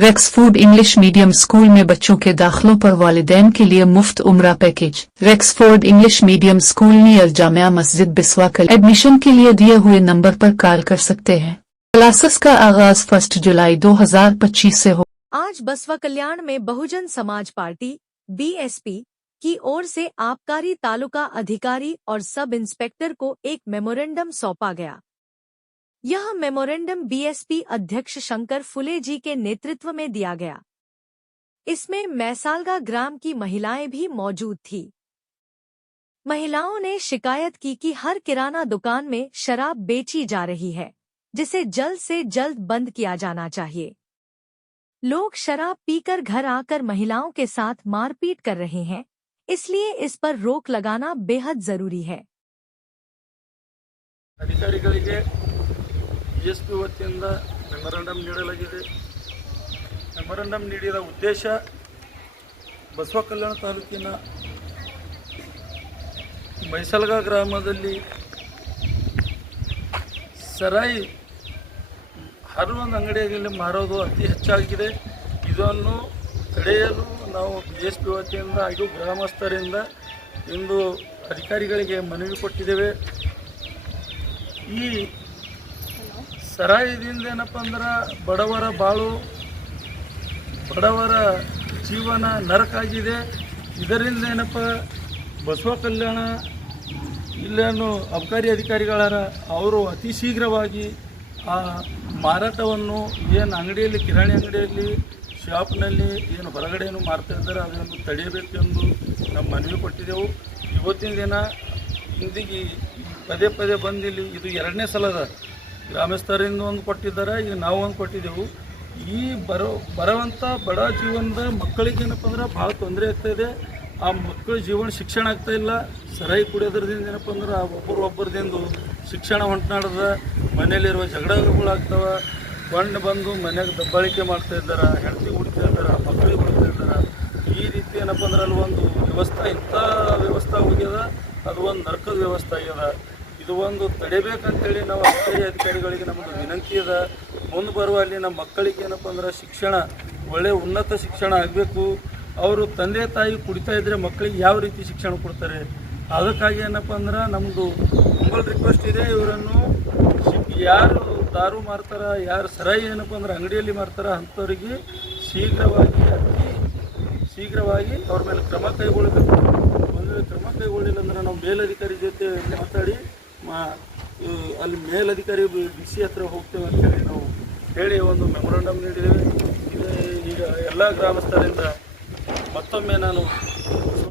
रेक्सफोर्ड English medium school में बच्चों के दाखिलों पर वालिदैन के लिए मुफ्त उम्रा package. Rexford English medium school near Jamia Masjid बिस्वा कल एडमिशन के लिए दिए हुए नंबर पर कॉल कर सकते हैं। क्लासेस का आगाज 1 जुलाई 2025 से हो। आज बसवा कल्याण में बहुजन समाज पार्टी (बीएसपी) की ओर से आबकारी तालुका अधिकारी और सब इंस्पेक्टर को एक मेमोरेंडम सौंपा गया। यह मेमोरेंडम बीएसपी अध्यक्ष शंकर फुले जी के नेतृत्व में दिया गया। इसमें मैसालगा ग्राम की महिलाएं भी मौजूद थी। महिलाओं ने शिकायत की कि हर किराना दुकान में शराब बेची जा रही है, जिसे जल्द से जल्द बंद किया जाना चाहिए। लोग शराब पीकर घर आकर महिलाओं के साथ मारपीट कर रहे हैं, इसलिए इस पर रोक लगाना बेहद जरूरी है। अधिकारिಗಳಿಗೆ ಬಿಎಸ್ಪಿ ವತಿಯಿಂದ ಮೆಮೊರಂಡಮ್ ನೀಡಲಾಗಿದೆ। ಮೆಮೊರಂಡಮ್ ನೀಡಿದ ಉದ್ದೇಶ ಬಸವ ಕಲ್ಯಾಣ ತಾಲೂಕಿನ ಮೈಸಲ್ಗಾ ಗ್ರಾಮದಲ್ಲಿ ಸರಾಯಿ ಹರವೊಂದು ಅಂಗಡಿಯಲ್ಲಿ ಮಾರೋದು ಅತಿ ಹೆಚ್ಚಾಗಿದೆ। ಇದನ್ನು ತಡೆಯಲು ನಾವು ಬಿಎಸ್ಪಿ ವತಿಯಿಂದ ಹಾಗೂ ಗ್ರಾಮಸ್ಥರಿಂದ ಇಂದು ಅಧಿಕಾರಿಗಳಿಗೆ ಮನವಿ ಕೊಟ್ಟಿದ್ದೇವೆ। ಈ ಸರಾಯದಿಂದ ಏನಪ್ಪ ಅಂದ್ರೆ ಬಡವರ ಬಾಳು, ಬಡವರ ಜೀವನ ನರಕಾಗಿದೆ। ಇದರಿಂದ ಏನಪ್ಪ ಬಸವ ಕಲ್ಯಾಣ ಇಲ್ಲೇನು ಅಬಕಾರಿ ಅಧಿಕಾರಿಗಳಾರ ಅವರು ಅತಿ ಶೀಘ್ರವಾಗಿ ಆ ಮಾರಾಟವನ್ನು ಏನು ಅಂಗಡಿಯಲ್ಲಿ ಕಿರಾಣಿ ಅಂಗಡಿಯಲ್ಲಿ ಶಾಪ್ನಲ್ಲಿ ಏನು ಹೊರಗಡೆಯನ್ನು ಮಾರ್ತಾ ಇದ್ದಾರೆ ಅದನ್ನು ತಡೆಯಬೇಕೆಂದು ನಮ್ಮ ಮನವಿ ಕೊಟ್ಟಿದ್ದೆವು। ಇವತ್ತಿನ ದಿನ ಇಂದಿಗೆ ಪದೇ ಪದೇ ಬಂದಿಲ್ಲಿ ಇದು 2ನೇ ಸಲದ ಗ್ರಾಮಸ್ಥರಿಂದ ಒಂದು ಕೊಟ್ಟಿದ್ದಾರೆ, ಈಗ ನಾವು ಒಂದು ಕೊಟ್ಟಿದ್ದೆವು। ಈ ಬರುವಂಥ ಬಡ ಜೀವನದ ಮಕ್ಕಳಿಗೆ ಏನಪ್ಪ ಅಂದ್ರೆ ಭಾಳ ತೊಂದರೆ ಆಗ್ತಾಯಿದೆ। ಆ ಮಕ್ಕಳ ಜೀವನ ಶಿಕ್ಷಣ ಆಗ್ತಾಯಿಲ್ಲ। ಸರಾಯಿ ಕುಡಿಯೋದ್ರದಿಂದ ಏನಪ್ಪ ಅಂದ್ರೆ ಒಬ್ಬರದಿಂದ ಶಿಕ್ಷಣ ಹೊಂಟನಾಡ್ದ, ಮನೆಯಲ್ಲಿರುವ ಜಗಳಗಳಾಗ್ತವೆ, ಕೊಂಡು ಬಂದು ಮನೆಯಾಗ ದಬ್ಬಾಳಿಕೆ ಮಾಡ್ತಾಯಿದ್ದಾರೆ, ಹೆಂಡತಿ ಹುಡ್ತಾ ಇದ್ದಾರೆ, ಮಕ್ಕಳಿಗೆ ಹುಡ್ತಾ ಇದ್ದಾರೆ। ಈ ರೀತಿ ಏನಪ್ಪ ಅಂದ್ರೆ ಅಲ್ಲಿ ಒಂದು ವ್ಯವಸ್ಥೆ ಇಂಥ ವ್ಯವಸ್ಥೆ ಹೋಗ್ಯದ, ಅದು ಒಂದು ನರಕದ ವ್ಯವಸ್ಥೆ ಆಗ್ಯದ। ಇದು ಒಂದು ತಡೆಬೇಕಂತೇಳಿ ನಾವು ಅಬಕಾರಿ ಅಧಿಕಾರಿಗಳಿಗೆ ನಮ್ಮದು ವಿನಂತಿ ಇದೆ। ಮುಂದೆ ಬರುವ ಅಲ್ಲಿ ನಮ್ಮ ಮಕ್ಕಳಿಗೆ ಏನಪ್ಪ ಅಂದ್ರೆ ಶಿಕ್ಷಣ ಒಳ್ಳೆಯ ಉನ್ನತ ಶಿಕ್ಷಣ ಆಗಬೇಕು। ಅವರು ತಂದೆ ತಾಯಿ ಕುಡಿತಾ ಇದ್ದರೆ ಮಕ್ಕಳಿಗೆ ಯಾವ ರೀತಿ ಶಿಕ್ಷಣ ಕೊಡ್ತಾರೆ? ಅದಕ್ಕಾಗಿ ಏನಪ್ಪ ಅಂದ್ರೆ ನಮ್ಮದು ಹಂಬಲ್ ರಿಕ್ವೆಸ್ಟ್ ಇದೆ, ಇವರನ್ನು ಯಾರು ದಾರು ಮಾರ್ತಾರ, ಯಾರು ಸರಾಯಿ ಏನಪ್ಪ ಅಂದ್ರೆ ಅಂಗಡಿಯಲ್ಲಿ ಮಾರ್ತಾರ ಅಂಥವ್ರಿಗೆ ಶೀಘ್ರವಾಗಿ ಅವ್ರ ಮೇಲೆ ಕ್ರಮ ಕೈಗೊಳ್ಳಬೇಕು। ಒಂದು ಕ್ರಮ ಕೈಗೊಳ್ಳಿಲ್ಲ ಅಂದ್ರೆ ನಾವು ಮೇಲಧಿಕಾರಿ ಜೊತೆ ಮಾತಾಡಿ ಅಲ್ಲಿ ಮೇಲಧಿಕಾರಿ ಡಿಸಿ ಹತ್ರ ಹೋಗ್ತೇವೆ ಅಂತೇಳಿ ನಾವು ಹೇಳಿ ಒಂದು ಮೆಮೊರಂಡಮ್ ನೀಡಿದ್ದೇವೆ। ಈಗ ಎಲ್ಲ ಗ್ರಾಮಸ್ಥರಿಂದ ಮತ್ತೊಮ್ಮೆ ನಾನು